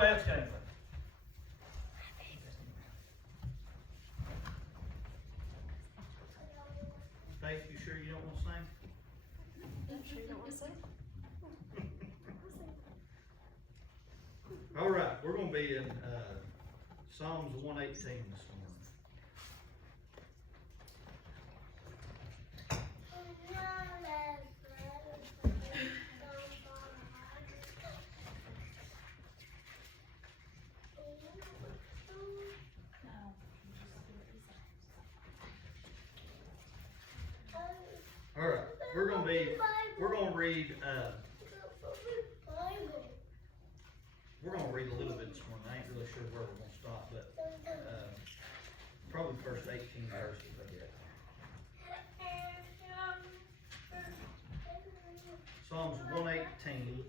Anybody else got anything? Faith, you sure you don't want to sing? I'm sure you don't want to sing. All right, we're going to be in Psalms 118 this morning. All right, we're going to read. We're going to read a little bit this morning. I ain't really sure where we're going to stop, but probably the first 18 verses, I guess. Psalms 118,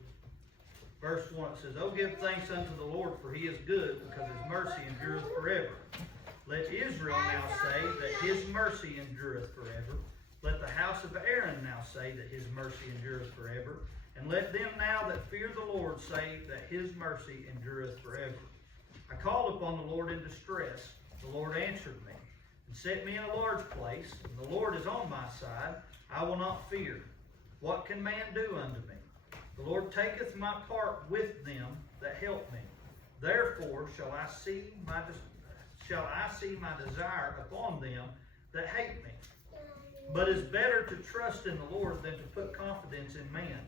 verse 1, it says, "Oh, give thanks unto the Lord, for he is good, because his mercy endureth forever. Let Israel now say that his mercy endureth forever. Let the house of Aaron now say that his mercy endureth forever. And let them now that fear the Lord say that his mercy endureth forever. I called upon the Lord in distress. The Lord answered me, and set me in a large place. And the Lord is on my side. I will not fear. What can man do unto me? The Lord taketh my part with them that help me. Therefore shall I see my desire upon them that hate me. But it is better to trust in the Lord than to put confidence in man.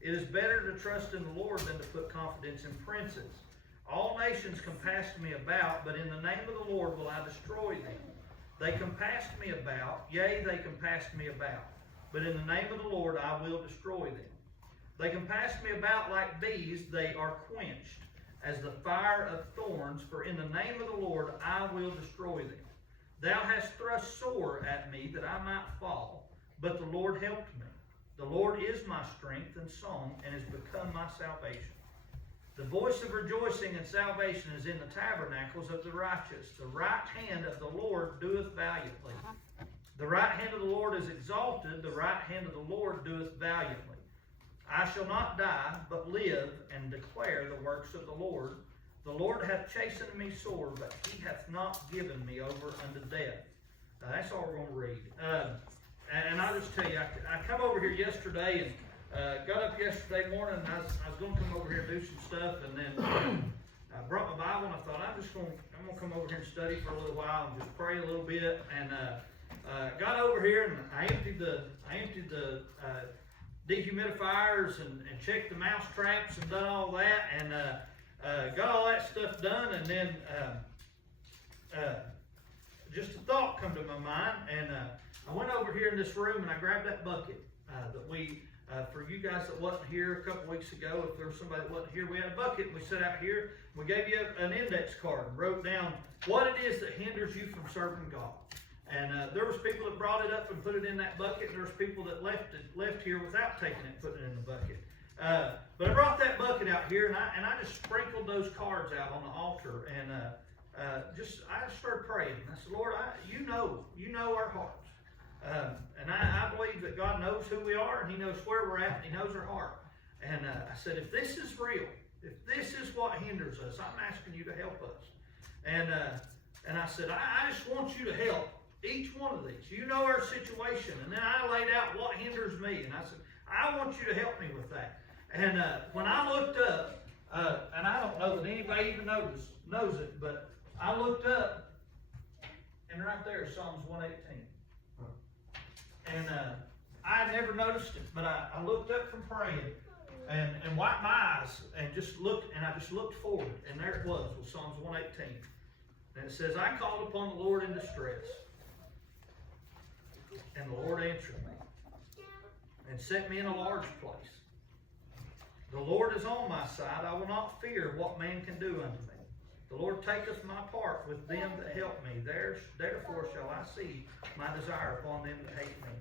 It is better to trust in the Lord than to put confidence in princes. All nations compassed me about, but in the name of the Lord will I destroy them. They compassed me about, yea, they compassed me about, but in the name of the Lord I will destroy them. They compassed me about like bees, they are quenched, as the fire of thorns, for in the name of the Lord I will destroy them. Thou hast thrust sore at me that I might fall, but the Lord helped me. The Lord is my strength and song, and is become my salvation. The voice of rejoicing and salvation is in the tabernacles of the righteous. The right hand of the Lord doeth valiantly. The right hand of the Lord is exalted. The right hand of the Lord doeth valiantly. I shall not die, but live, and declare the works of the Lord. The Lord hath chastened me sore, but he hath not given me over unto death." That's all we're going to read. And I'll just tell you, I come over here yesterday and got up yesterday morning, and I was going to come over here and do some stuff, and then I brought my Bible, and I thought I'm going to come over here and study for a little while and just pray a little bit. And got over here and I emptied the dehumidifiers and checked the mouse traps and done all that, and got all that stuff done, and then just a thought come to my mind, and I went over here in this room and I grabbed that bucket that we, for you guys that wasn't here a couple weeks ago, if there was somebody that wasn't here, we had a bucket and we sat out here, we gave you an index card and wrote down what it is that hinders you from serving God. And there was people that brought it up and put it in that bucket, and there was people that left here without taking it and putting it in the bucket. But I brought that bucket out here, and I just sprinkled those cards out on the altar, and I just started praying. And I said, Lord, you know our hearts. And I believe that God knows who we are, and he knows where we're at, and he knows our heart. And I said, if this is real, if this is what hinders us, I'm asking you to help us. And I said, I just want you to help each one of these. You know our situation. And then I laid out what hinders me. And I said, I want you to help me with that. And when I looked up, and I don't know that anybody even knows it, but I looked up, and right there is Psalms 118. And I had never noticed it, but I looked up from praying and wiped my eyes and just looked, and I just looked forward, and there it was Psalms 118. And it says, I called upon the Lord in distress, and the Lord answered me and set me in a large place. The Lord is on my side. I will not fear what man can do unto me. The Lord taketh my part with them that help me. Therefore shall I see my desire upon them that hate me.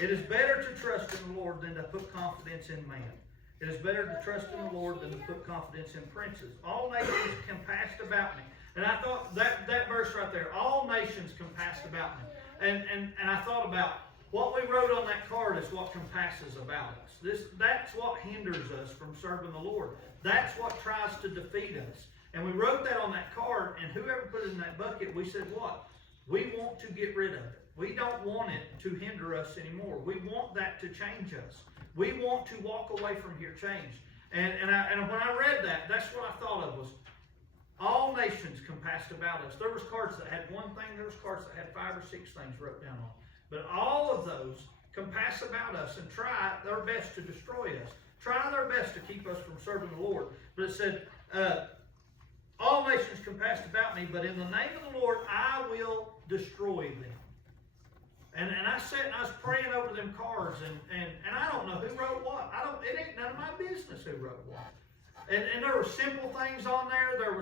It is better to trust in the Lord than to put confidence in man. It is better to trust in the Lord than to put confidence in princes. All nations compassed about me. And I thought that verse right there, all nations compassed about me. And I thought about what we wrote on that card is what compasses about us. That's what hinders us from serving the Lord. That's what tries to defeat us. And we wrote that on that card, and whoever put it in that bucket, we said what? We want to get rid of it. We don't want it to hinder us anymore. We want that to change us. We want to walk away from here changed. And when I read that, that's what I thought of was, all nations compassed about us. There was cards that had one thing, there was cards that had 5 or 6 things wrote down on. But all of those compass about us and try their best to destroy us. Try their best to keep us from serving the Lord. But it said, all nations compassed about me, but in the name of the Lord I will destroy them. And I sat and I was praying over them cards, and I don't know who wrote what. It ain't none of my business who wrote what. And there were simple things on there. There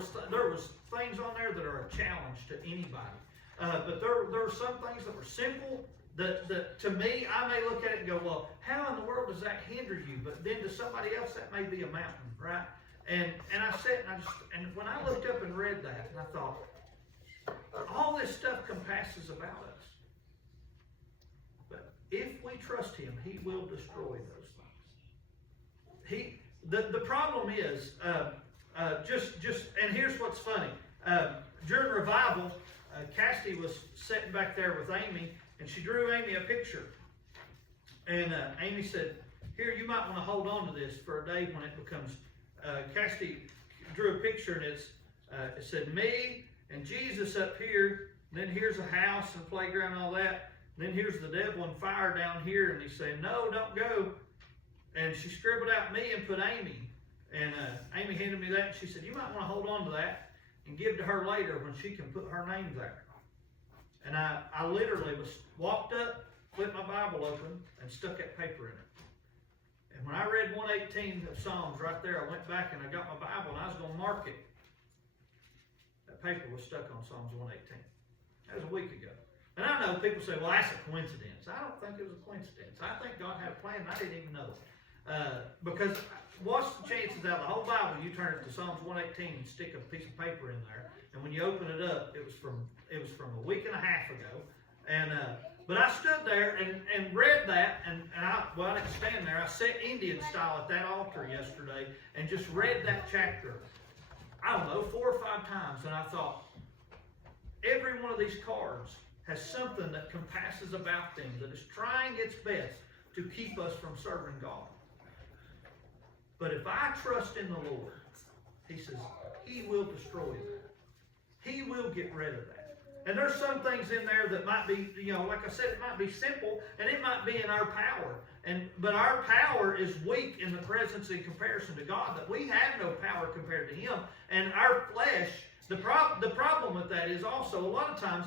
was things on there that are a challenge to anybody. But there were some things that were simple that to me, I may look at it and go, well, how in the world does that hinder you? But then to somebody else, that may be a mountain, right? And I sat and when I looked up and read that, and I thought, all this stuff compasses about us. But if we trust Him, He will destroy those things. The problem is, and here's what's funny. During revival, Cassidy was sitting back there with Amy, and she drew Amy a picture. And Amy said, here, you might want to hold on to this for a day when it becomes, Cassidy drew a picture, and it said, me and Jesus up here, and then here's a house and playground and all that, and then here's the devil and fire down here, and he's saying, no, don't go. And she scribbled out me and put Amy. And Amy handed me that, and she said, you might want to hold on to that and give to her later when she can put her name there. And I literally walked up, flipped my Bible open, and stuck that paper in it. And when I read 118 of Psalms right there, I went back and I got my Bible and I was going to mark it. That paper was stuck on Psalms 118. That was a week ago. And I know people say, well, that's a coincidence. I don't think it was a coincidence. I think God had a plan and I didn't even know it. Because what's the chances out of the whole Bible, you turn it to Psalms 118 and stick a piece of paper in there, and when you open it up, it was from a week and a half ago. And but I stood there and read that, and I didn't stand there. I sat Indian style at that altar yesterday and just read that chapter, I don't know, 4 or 5 times, and I thought, every one of these cards has something that compasses about them, that is trying its best to keep us from serving God. But if I trust in the Lord, He says, He will destroy that. He will get rid of that. And there's some things in there that might be, like I said, it might be simple, and it might be in our power. But our power is weak in the presence in comparison to God, that we have no power compared to Him. And our flesh, the problem with that is also, a lot of times,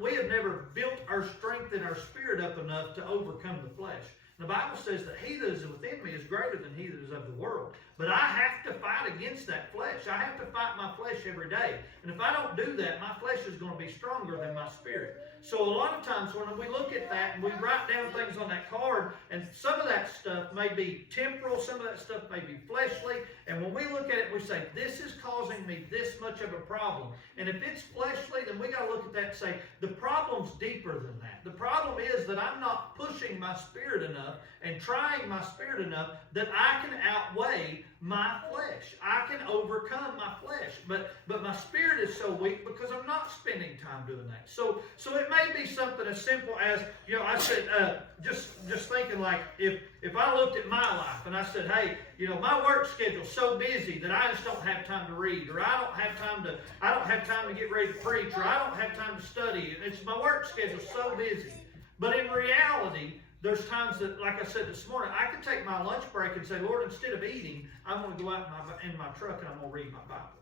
we have never built our strength and our spirit up enough to overcome the flesh. The Bible says that he that is within me is greater than he that is of the world. But I have to fight against that flesh. I have to fight my flesh every day. And if I don't do that, my flesh is going to be stronger than my spirit. So a lot of times when we look at that and we write down things on that card, and some of that stuff may be temporal, some of that stuff may be fleshly, and when we look at it, we say, this is causing me this much of a problem. And if it's fleshly, then we got to look at that and say, the problem's deeper than that. The problem is that I'm not pushing my spirit enough and trying my spirit enough that I can outweigh my flesh. I can overcome my flesh. But my spirit is so weak because I'm not spending time doing that. So it may be something as simple as, I said, just thinking like, if I looked at my life and I said, hey, my work schedule's so busy that I just don't have time to read, or I don't have time to get ready to preach, or I don't have time to study. My work schedule's so busy. But in reality, there's times that, like I said this morning, I could take my lunch break and say, Lord, instead of eating, I'm going to go out in my truck and I'm going to read my Bible.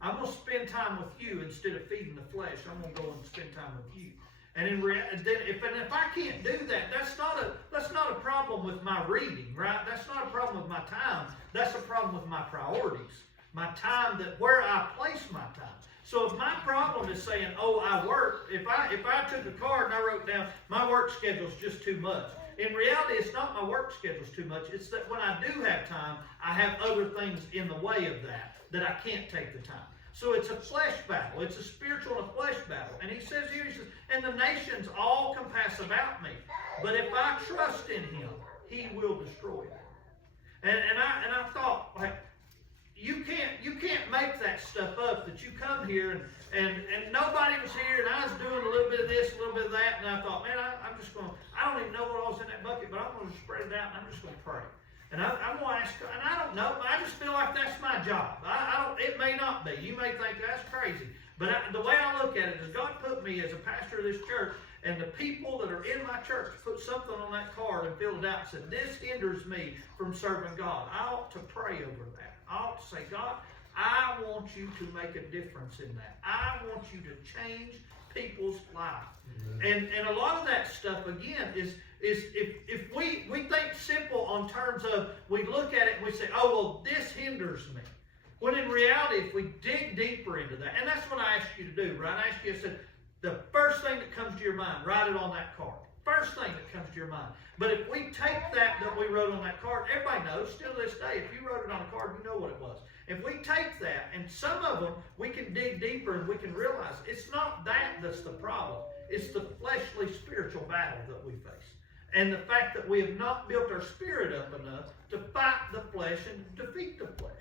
I'm going to spend time with you instead of feeding the flesh. I'm going to go and spend time with you. And if I can't do that, that's not a problem with my reading, right? That's not a problem with my time. That's a problem with my priorities, my time, where I place my time. So if my problem is saying, I work, if I took a card and I wrote down, my work schedule's just too much. In reality, it's not my work schedule's too much. It's that when I do have time, I have other things in the way of that I can't take the time. So it's a flesh battle. It's a spiritual and a flesh battle. And he says here, he says, and the nations all compass about me. But if I trust in him, he will destroy them. And I thought, like, you can't make that stuff up, that you come here and nobody was here, and I was doing a little bit of this, a little bit of that, and I thought, man, I'm just going to, I don't even know what all's in that bucket, but I'm going to spread it out, and I'm just going to pray. And I'm going to ask, and I don't know, I just feel like that's my job. It may not be. You may think that's crazy. But the way I look at it is God put me as a pastor of this church, and the people that are in my church put something on that card and filled it out and said, this hinders me from serving God. I ought to pray over that. I ought to say, God, I want you to make a difference in that. I want you to change people's lives. And a lot of that stuff, again, is if we think simple on terms of, we look at it and we say, oh, well, this hinders me. When in reality, if we dig deeper into that, and that's what I asked you to do, right? I asked you, I said, the first thing that comes to your mind, write it on that card. First thing that comes to your mind. But if we take that we wrote on that card, everybody knows, still to this day, if you wrote it on a card, you know what it was. If we take that, and some of them, we can dig deeper and we can realize it's not that's the problem. It's the fleshly spiritual battle that we face. And the fact that we have not built our spirit up enough to fight the flesh and defeat the flesh.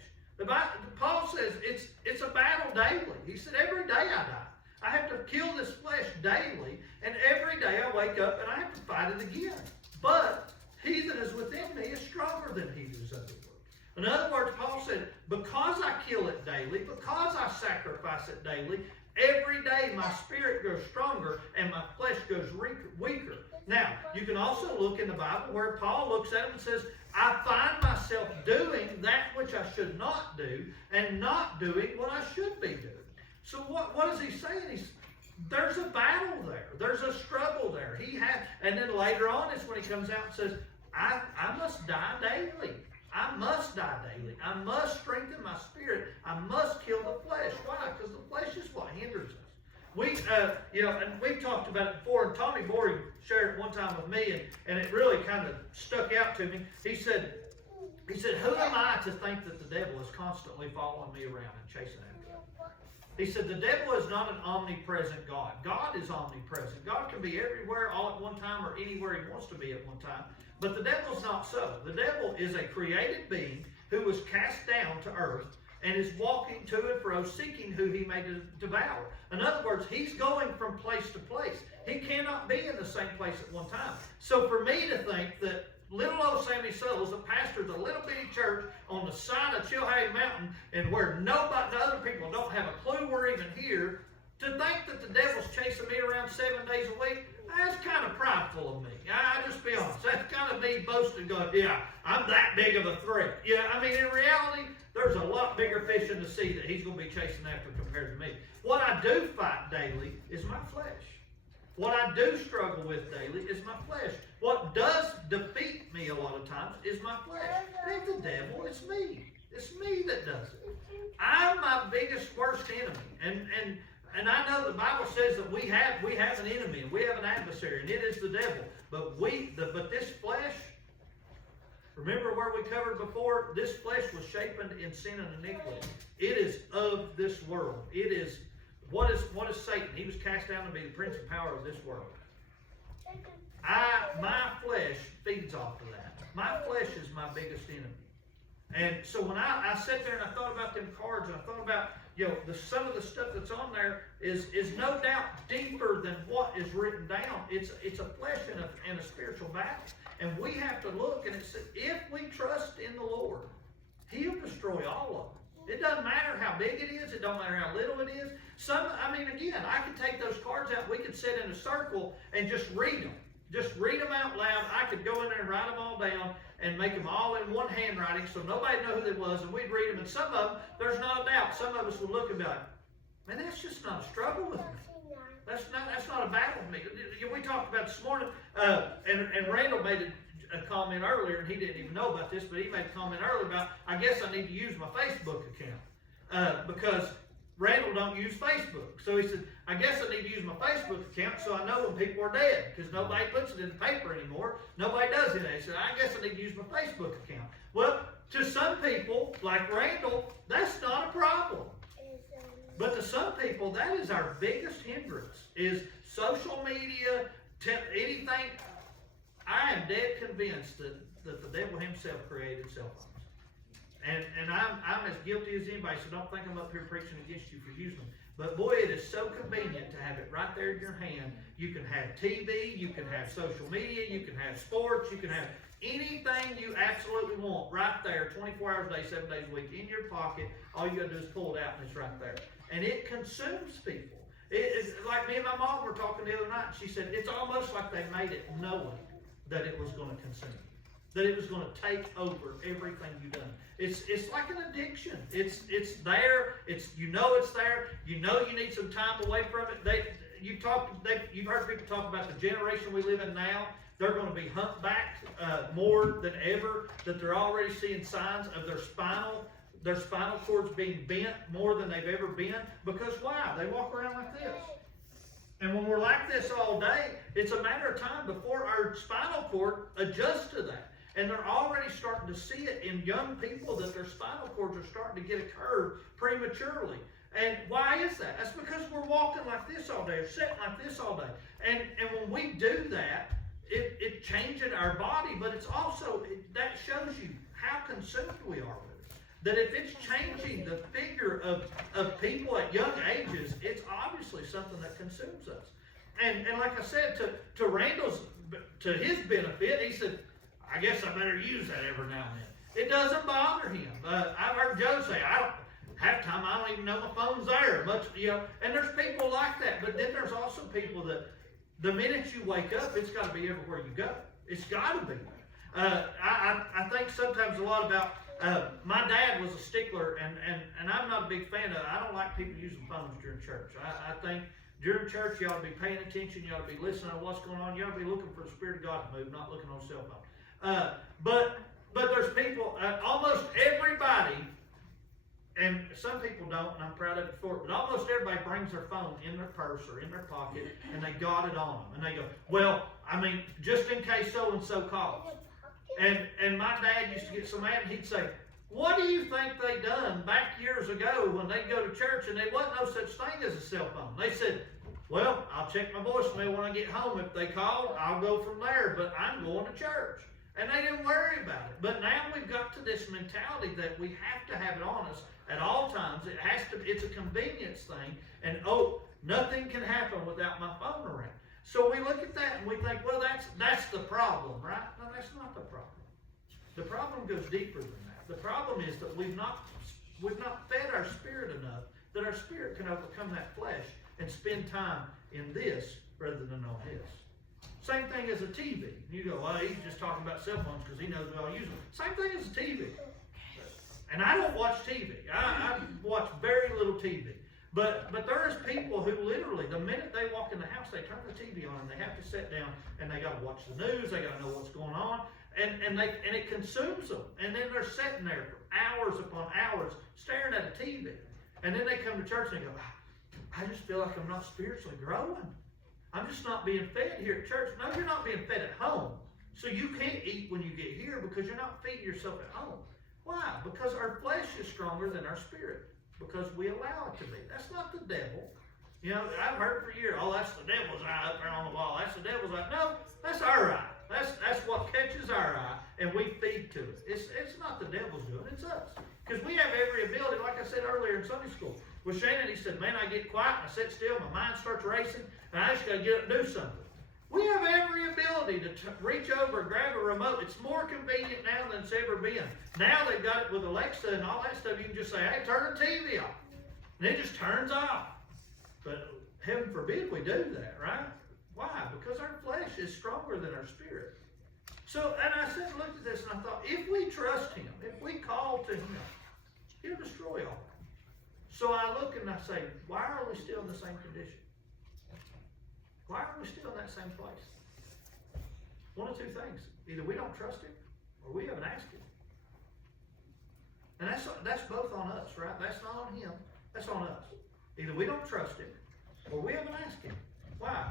Paul says it's a battle daily. He said, every day I die. I have to kill this flesh daily, and every day I wake up and I have to fight it again. But he that is within me is stronger than he that is of the world. In other words, Paul said, because I kill it daily, because I sacrifice it daily, every day my spirit grows stronger and my flesh goes weaker. Now, you can also look in the Bible where Paul looks at it and says, I find myself doing that which I should not do and not doing what I should be doing. So what is he saying? There's a battle there. There's a struggle there. And then later on is when he comes out and says, I must die daily. I must die daily. I must strengthen my spirit. I must kill the flesh. Why? Because the flesh is what hinders us. And we've talked about it before, and Tommy Boring shared it one time with me, and it really kind of stuck out to me. He said, who am I to think that the devil is constantly following me around and chasing after me? He said, the devil is not an omnipresent God. God is omnipresent. God can be everywhere all at one time or anywhere he wants to be at one time. But the devil's not so. The devil is a created being who was cast down to earth and is walking to and fro, seeking who he may devour. In other words, he's going from place to place. He cannot be in the same place at one time. So for me to think that little old Sammy Suttles, that pastors a little bitty church on the side of Chilhowee Mountain, and where the other people don't have a clue we're even here, to think that the devil's chasing me around 7 days a week, that's kind of prideful of me. I just be honest. That's kind of me boasting, going, yeah, I'm that big of a threat. Yeah, I mean, in reality, there's a lot bigger fish in the sea that he's going to be chasing after compared to me. What I do fight daily is my flesh. What I do struggle with daily is my flesh. What does defeat me a lot of times is my flesh. It ain't the devil, it's me. It's me that does it. I'm my biggest, worst enemy. And I know the Bible says that we have an enemy, and we have an adversary, and it is the devil. But this flesh, remember where we covered before, this flesh was shapen in sin and iniquity. It is of this world. It is, what is Satan? He was cast down to be the prince and power of this world. My flesh feeds off of that. My flesh is my biggest enemy. And so when I sat there and I thought about them cards, and I thought about, some of the stuff that's on there is no doubt deeper than what is written down. It's a flesh and a spiritual battle. And we have to look, and it says, if we trust in the Lord, he'll destroy all of them. It doesn't matter how big it is. It don't matter how little it is. Again, I could take those cards out. We could sit in a circle and just read them. Just read them out loud. I could go in there and write them all down and make them all in one handwriting so nobody would know who they was, and we'd read them. And some of them, there's not a doubt, some of us would look and be like, man, that's just not a struggle with me. That's not a battle with me. We talked about this morning, and Randall made a comment earlier, and he didn't even know about this, but he made a comment earlier about, I guess I need to use my Facebook account because Randall don't use Facebook. So he said, I guess I need to use my Facebook account so I know when people are dead, because nobody puts it in the paper anymore. Nobody does it. He said, I guess I need to use my Facebook account. Well, to some people, like Randall, that's not a problem. people, that is our biggest hindrance, is social media, anything. I am dead convinced that the devil himself created cell phones. And I'm as guilty as anybody, so don't think I'm up here preaching against you for using them. But boy, it is so convenient to have it right there in your hand. You can have TV, you can have social media, you can have sports, you can have anything you absolutely want right there, 24 hours a day, 7 days a week, in your pocket. All you got to do is pull it out and it's right there. And it consumes people. It's like me and my mom were talking the other night, and she said, it's almost like they made it knowing that it was going to consume you, that it was going to take over everything you've done. It's like an addiction. It's there. It's there. You know you need some time away from it. You've heard people talk about the generation we live in now. They're going to be humpbacked more than ever. That they're already seeing signs of their spinal cords being bent more than they've ever been. Because why? They walk around like this. And when we're like this all day, it's a matter of time before our spinal cord adjusts to that. And they're already starting to see it in young people that their spinal cords are starting to get a curve prematurely. And why is that? That's because we're walking like this all day, or sitting like this all day. And when we do that, it changes our body, but it's also, that shows you how consumed we are with it. That if it's changing the figure of people at young ages, it's obviously something that consumes us. And like I said, to Randall's, to his benefit, he said, I guess I better use that every now and then. It doesn't bother him. I've heard Joe say, half time I don't even know my phone's there. And there's people like that. But then there's also people that the minute you wake up, it's got to be everywhere you go. It's got to be there. I think sometimes a lot about, my dad was a stickler, and I'm not a big fan of, I don't like people using phones during church. I think during church you ought to be paying attention, you ought to be listening to what's going on, you ought to be looking for the Spirit of God to move, not looking on a cell phone. But there's people, almost everybody, and some people don't, and I'm proud of it for it, but almost everybody brings their phone in their purse or in their pocket, and they got it on them. And they go, well, just in case so-and-so calls. And my dad used to get so mad, and he'd say, what do you think they done back years ago when they'd go to church and there wasn't no such thing as a cell phone? They said, well, I'll check my voicemail when I get home. If they call, I'll go from there, but I'm going to church. And they didn't worry about it. But now we've got to this mentality that we have to have it on us at all times. It's a convenience thing. And nothing can happen without my phone around. So we look at that and we think, well, that's the problem, right? No, that's not the problem. The problem goes deeper than that. The problem is that we've not fed our spirit enough that our spirit can overcome that flesh and spend time in this rather than on his. Same thing as a TV. You go, well, he's just talking about cell phones because he knows we all use them. Same thing as a TV. And I don't watch TV. I watch very little TV. But there's people who literally, the minute they walk in the house, they turn the TV on and they have to sit down and they got to watch the news. They got to know what's going on. And it consumes them. And then they're sitting there for hours upon hours staring at a TV. And then they come to church and they go, I just feel like I'm not spiritually growing. I'm just not being fed here at church. No, you're not being fed at home. So you can't eat when you get here because you're not feeding yourself at home. Why? Because our flesh is stronger than our spirit. Because we allow it to be. That's not the devil. You know, I've heard for years, that's the devil's eye up there on the wall. That's the devil's eye. No, that's our eye. That's what catches our eye, and we feed to it. It's not the devil's doing, it's us. Because we have every ability, like I said earlier in Sunday school. With Shannon, he said, man, I get quiet, and I sit still, my mind starts racing, and I just got to get up and do something. We have every ability to reach over and grab a remote. It's more convenient now than it's ever been. Now they've got it with Alexa and all that stuff. You can just say, hey, turn the TV off. And it just turns off. But heaven forbid we do that, right? Why? Because our flesh is stronger than our spirit. So, and I said, looked at this and I thought, if we trust him, if we call to him, he'll destroy all that. So I look and I say, why are we still in the same condition? Why are we still in that same place? One of two things. Either we don't trust him or we haven't asked him. And that's both on us, right? That's not on him. That's on us. Either we don't trust him or we haven't asked him. Why?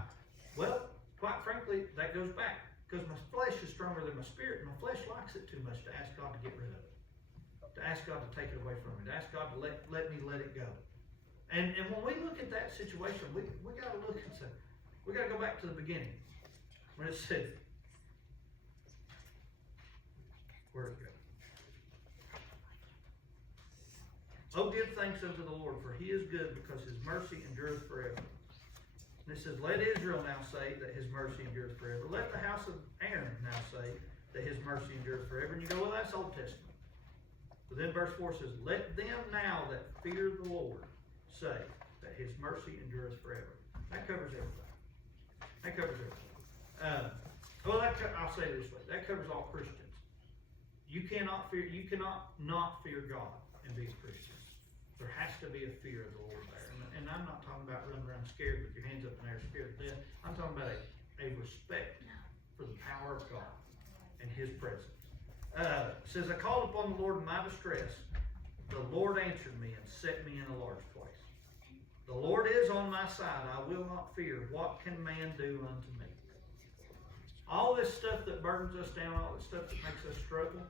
Well, quite frankly, that goes back. Because my flesh is stronger than my spirit. And my flesh likes it too much to ask God to get rid of it. To ask God to take it away from me. To ask God to let me let it go. And when we look at that situation, we got to look and say, we got to go back to the beginning. When it said, where'd it go? Oh, give thanks unto the Lord, for he is good, because his mercy endureth forever. And it says, let Israel now say that his mercy endureth forever. Let the house of Aaron now say that his mercy endureth forever. And you go, well, that's Old Testament. But then verse 4 says, let them now that fear the Lord say that his mercy endureth forever. That covers everything. That covers everything. I'll say it this way. That covers all Christians. You cannot not fear God and be a Christian. There has to be a fear of the Lord there. And I'm not talking about running around scared with your hands up in the air, scared to death. I'm talking about a respect for the power of God and his presence. It says, I called upon the Lord in my distress. The Lord answered me and set me in a large place. The Lord is on my side. I will not fear. What can man do unto me? All this stuff that burdens us down, all this stuff that makes us struggle,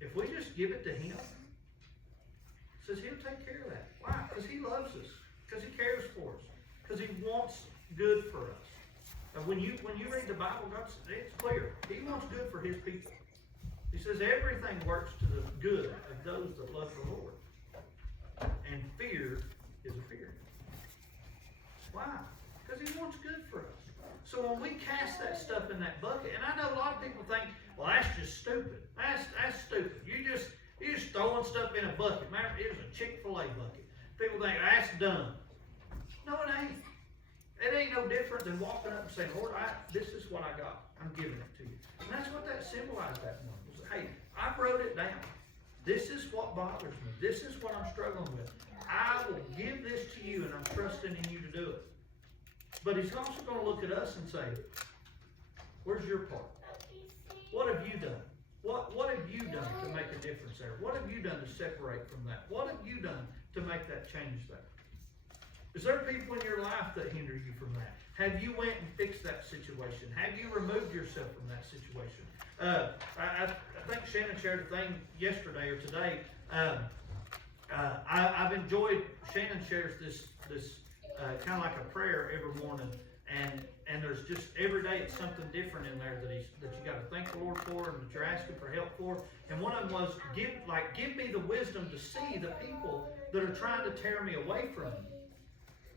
if we just give it to him, it says he'll take care of that. Why? Because he loves us. Because he cares for us. Because he wants good for us. And when you read the Bible, it's clear. He wants good for his people. He says everything works to the good of those that love the Lord. And fear is a fear. Why? Because he wants good for us. So when we cast that stuff in that bucket, and I know a lot of people think, well, that's just stupid. That's stupid. You're just throwing stuff in a bucket. Man, it was a Chick-fil-A bucket. People think, that's dumb. No, it ain't. It ain't no different than walking up and saying, Lord, this is what I got. I'm giving it to you. And that's what that symbolized that morning. Was, hey, I wrote it down. This is what bothers me. This is what I'm struggling with. I will give this to you, and I'm trusting in you to do it. But he's also going to look at us and say, where's your part? What have you done? What have you done to make a difference there? What have you done to separate from that? What have you done to make that change there? Is there people in your life that hinder you from that? Have you went and fixed that situation? Have you removed yourself from that situation? I think Shannon shared a thing yesterday or today. I've enjoyed, Shannon shares this kind of like a prayer every morning, and there's just every day it's something different in there that you got to thank the Lord for and that you're asking for help for. And one of them was give me the wisdom to see the people that are trying to tear me away from you,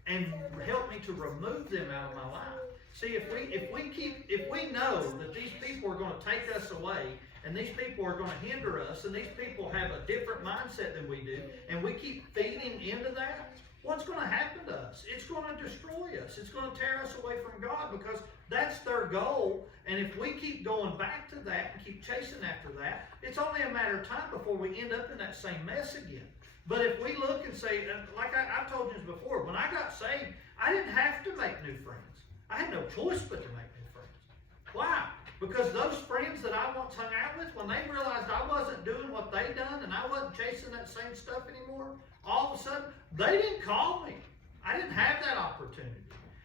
and help me to remove them out of my life. See, if we know that these people are going to take us away, and these people are going to hinder us, and these people have a different mindset than we do, and we keep feeding into that, what's going to happen to us? It's going to destroy us. It's going to tear us away from God, because that's their goal. And if we keep going back to that and keep chasing after that, it's only a matter of time before we end up in that same mess again. But if we look and say, like I've told you before, when I got saved, I didn't have to make new friends. I had no choice but to make new friends. Why? Because those friends that I once hung out with, when they realized I wasn't doing what they done and I wasn't chasing that same stuff anymore, all of a sudden, they didn't call me. I didn't have that opportunity.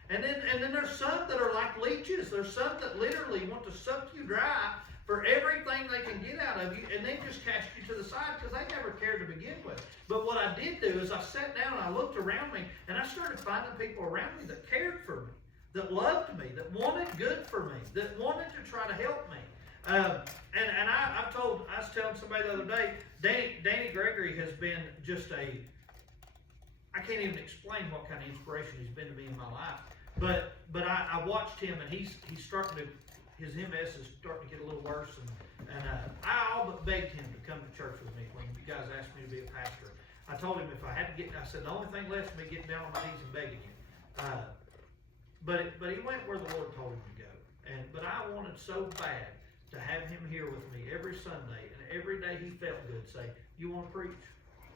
And then there's some that are like leeches. There's some that literally want to suck you dry for everything they can get out of you, and they just cast you to the side because they never cared to begin with. But what I did do is I sat down and I looked around me, and I started finding people around me that cared for me, that loved me, that wanted good for me, that wanted to try to help me. I was telling somebody the other day, Danny Gregory has been just I can't even explain what kind of inspiration he's been to me in my life. But I watched him, and he's starting to, his MS is starting to get a little worse, and I all but begged him to come to church with me when you guys asked me to be a pastor. I told him if I had to I said the only thing left is me getting down on my knees and begging him. But he went where the Lord told him to go. But I wanted so bad to have him here with me every Sunday, and every day he felt good, say, you want to preach?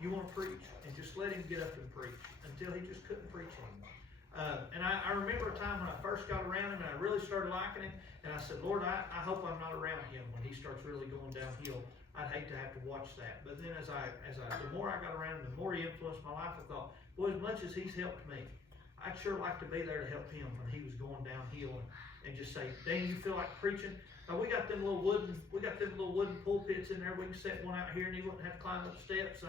You want to preach? And just let him get up and preach until he just couldn't preach anymore. And I remember a time when I first got around him and I really started liking him, and I said, Lord, I hope I'm not around him when he starts really going downhill. I'd hate to have to watch that. But then the more I got around him, the more he influenced my life, I thought, boy, as much as he's helped me, I'd sure like to be there to help him when he was going downhill, and just say, Dan, you feel like preaching? We got them little wooden pulpits in there. We can set one out here, and he wouldn't have to climb up steps.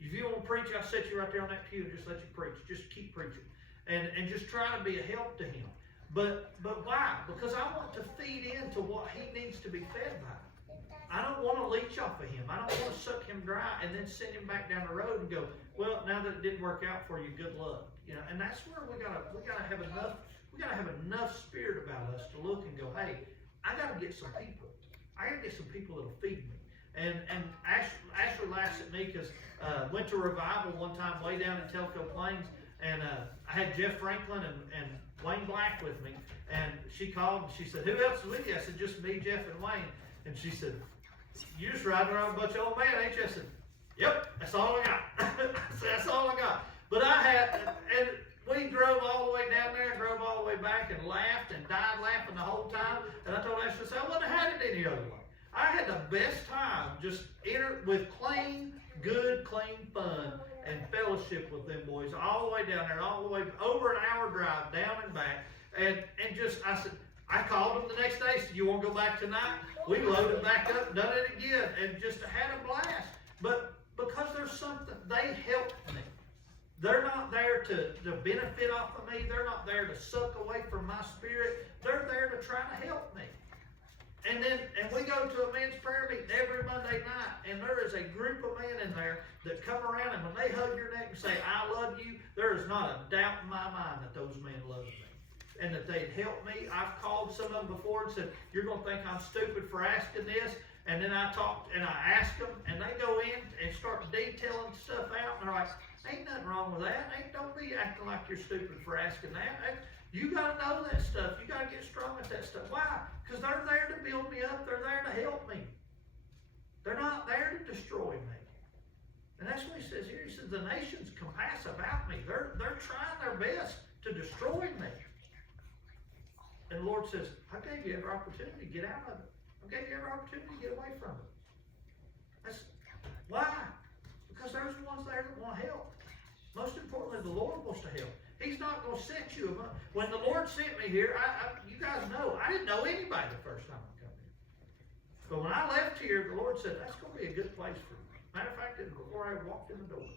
If you want to preach, I'll set you right there on that pew and just let you preach. Just keep preaching. And just try to be a help to him. But why? Because I want to feed into what he needs to be fed by. I don't want to leech off of him. I don't want to suck him dry and then send him back down the road and go, well, now that it didn't work out for you, good luck. You know, and that's where we gotta have enough spirit about us to look and go, hey, I gotta get some people. I gotta get some people that'll feed me. And Ashley laughs at me because went to revival one time way down in Telco Plains, and I had Jeff Franklin and Wayne Black with me, and she called and she said, who else is with you? I said, just me, Jeff, and Wayne. And she said, you just riding around with a bunch of old men, ain't you? I said, yep, that's all I got. I said, that's all I got. But and we drove all the way down there and drove all the way back and laughed and died laughing the whole time. And I told Ashley, I wouldn't have had it any other way. I had the best time just with clean fun and fellowship with them boys all the way down there, all the way over an hour drive down and back. And just, I said, I called them the next day, said, you want to go back tonight? We loaded back up, done it again, and just had a blast. But because there's something, they helped me. They're not there to benefit off of me. They're not there to suck away from my spirit. They're there to try to help me. And we go to a men's prayer meeting every Monday night, and there is a group of men in there that come around, and when they hug your neck and say, I love you, there is not a doubt in my mind that those men love me and that they'd help me. I've called some of them before and said, you're going to think I'm stupid for asking this. And then I talked and I ask them, and they go in and start detailing stuff out, and they're like, ain't nothing wrong with that. Don't be acting like you're stupid for asking that. You got to know that stuff. You got to get strong at that stuff. Why? Because they're there to build me up. They're there to help me. They're not there to destroy me. And that's what he says here. He says, the nations compass about me. They're trying their best to destroy me. And the Lord says, I gave you every opportunity to get out of it. I gave you every opportunity to get away from it. That's why? Because there's ones there that want to help. Most importantly, the Lord wants to help. He's not going to set you up. When the Lord sent me here, you guys know, I didn't know anybody the first time I come here. But when I left here, the Lord said, that's going to be a good place for you. Matter of fact, it was before I walked in the door.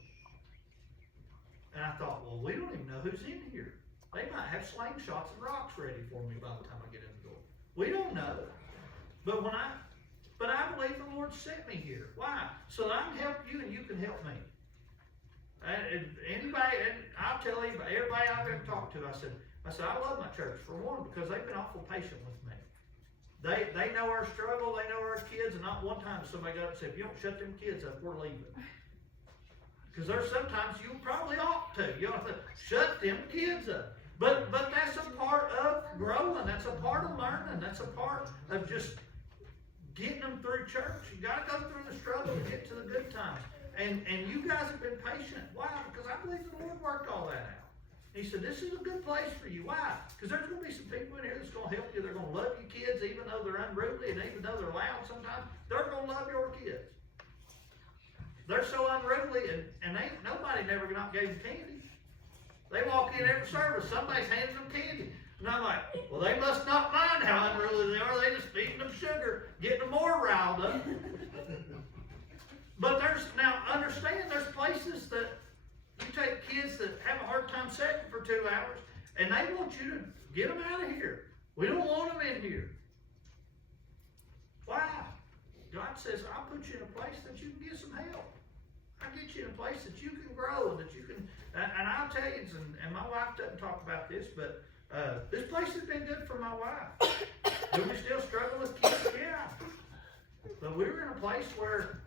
And I thought, well, we don't even know who's in here. They might have slingshots and rocks ready for me by the time I get in the door. We don't know. But I believe the Lord sent me here. Why? So that I can help you and you can help me. And anybody, and I'll tell everybody I've ever talked to, I said, I love my church, for one, because they've been awful patient with me. They know our struggle, they know our kids, and not one time somebody got up and said, if you don't shut them kids up, we're leaving. Because there's sometimes you probably ought to. You ought to shut them kids up. But that's a part of growing. That's a part of learning. That's a part of just getting them through church. You got to go through the struggle to get to the good times. And you guys have been patient. Why? Because I believe the Lord worked all that out. He said, this is a good place for you. Why? Because there's going to be some people in here that's going to help you. They're going to love you kids, even though they're unruly and even though they're loud sometimes. They're going to love your kids. They're so unruly, and nobody never not gave them candy. They walk in every service, somebody's handing them candy. And I'm like, well, they must not mind how unruly they are. They just feeding them sugar, getting them more riled up. But understand, there's places that you take kids that have a hard time sitting for 2 hours, and they want you to get them out of here. We don't want them in here. Why? God says, I'll put you in a place that you can get some help. I'll get you in a place that you can grow and that you can, and I'll tell you, and my wife doesn't talk about this, but this place has been good for my wife. Do we still struggle with kids? Yeah. But we were in a place where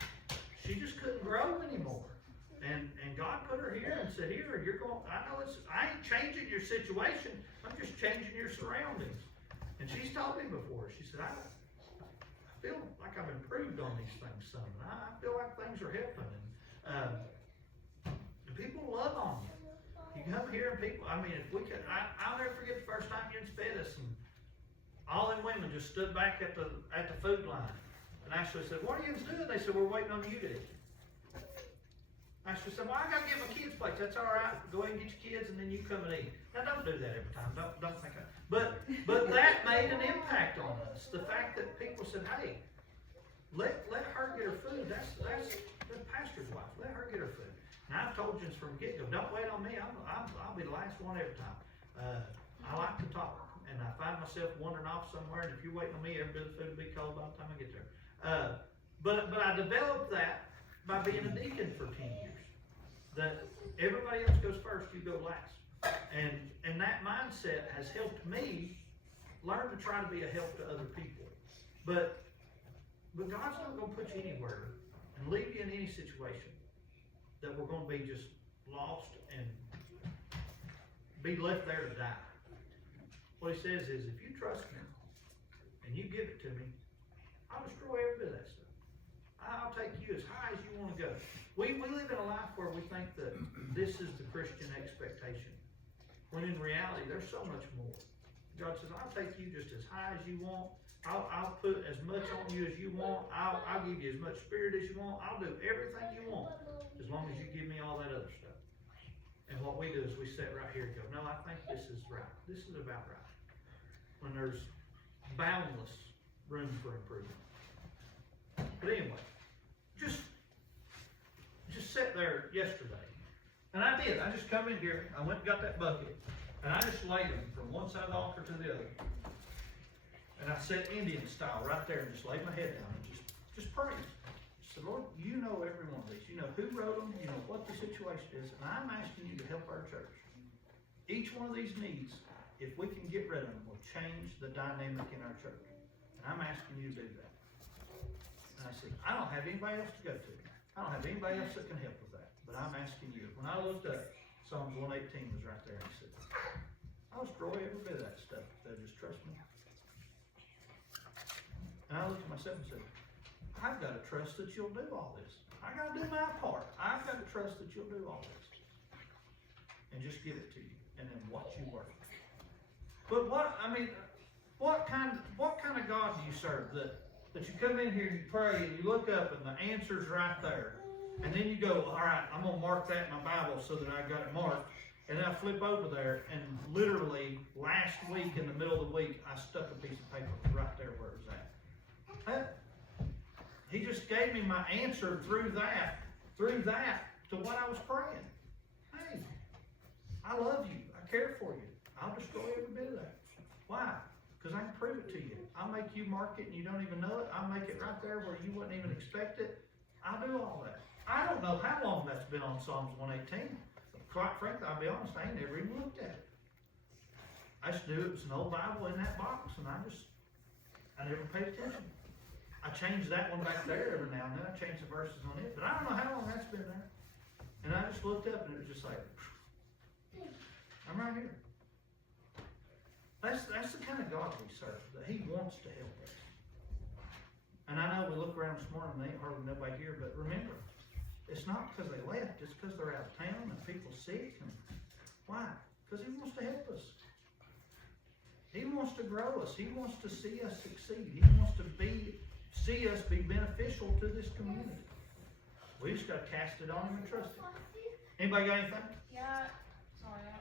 she just couldn't grow anymore. And God put her here and said, here, I ain't changing your situation, I'm just changing your surroundings. And she's told me before, she said, I feel like I've improved on these things some. I feel like things are helping. And the people love on you. You come here and people, if we could, I'll never forget the first time you inspected us, and all them women just stood back at the food line. And Ashley said, what are you doing? They said, we're waiting on you to eat. Ashley said, well, I got to get my kids plates. That's all right. Go ahead and get your kids, and then you come and eat. Now, don't do that every time. Don't think that. But that made an impact on us. The fact that people said, hey, let her get her food. That's the pastor's wife. Let her get her food. And I've told you from the get-go, don't wait on me, I'll be the last one every time. I like to talk, and I find myself wandering off somewhere, and if you're waiting on me, every bit of food will be cold by the time I get there. But I developed that by being a deacon for 10 years. That everybody else goes first, you go last. And that mindset has helped me learn to try to be a help to other people. But God's not going to put you anywhere and leave you in any situation that we're going to be just lost and be left there to die. What he says is, if you trust me and you give it to me, I'll destroy every bit of that stuff. I'll take you as high as you want to go. We live in a life where we think that this is the Christian expectation, when in reality there's so much more. God says, I'll take you just as high as you want. I'll put as much on you as you want. I'll give you as much spirit as you want. I'll do everything you want, as long as you give me all that other stuff. And what we do is we sit right here and go, no, I think this is right. This is about right. When there's boundless room for improvement. But anyway, just sat there yesterday. And I did. I just come in here, I went and got that bucket, and I just laid them from one side of the altar to the other. And I sat Indian style right there and just laid my head down and just prayed. So Lord, you know every one of these. You know who wrote them, you know what the situation is, and I'm asking you to help our church. Each one of these needs, if we can get rid of them, will change the dynamic in our church. And I'm asking you to do that. And I said, I don't have anybody else to go to. I don't have anybody else that can help with that. But I'm asking you. When I looked up, Psalms 118 was right there, and he said, I'll destroy every bit of that stuff. They'll just trust me. And I looked at myself and said, I've got to trust that you'll do all this. I got to do my part. I've got to trust that you'll do all this. And just give it to you. And then watch you work. But what kind of God do you serve? That you come in here and you pray and you look up and the answer's right there. And then you go, all right, I'm going to mark that in my Bible so that I got it marked. And then I flip over there, and literally last week in the middle of the week, I stuck a piece of paper right there where it was at. He just gave me my answer through that to what I was praying. Hey, I love you. I care for you. I'll destroy every bit of that. Why? Because I can prove it to you. I'll make you mark it and you don't even know it. I'll make it right there where you wouldn't even expect it. I'll do all that. I don't know how long that's been on Psalms 118. Quite frankly, I'll be honest, I ain't never even looked at it. I just knew it was an old Bible in that box, and I never paid attention. I changed that one back there every now and then. I changed the verses on it, but I don't know how long that's been there. And I just looked up, and it was just like, I'm right here. That's the kind of God we serve, that He wants to help us. And I know we look around this morning, and there ain't hardly nobody here, but remember, it's not because they left, it's because they're out of town and people sick. And why? Because He wants to help us. He wants to grow us. He wants to see us succeed. He wants to see us be beneficial to this community. We just got to cast it on Him and trust Him. Anybody got anything? Yeah. Sorry, I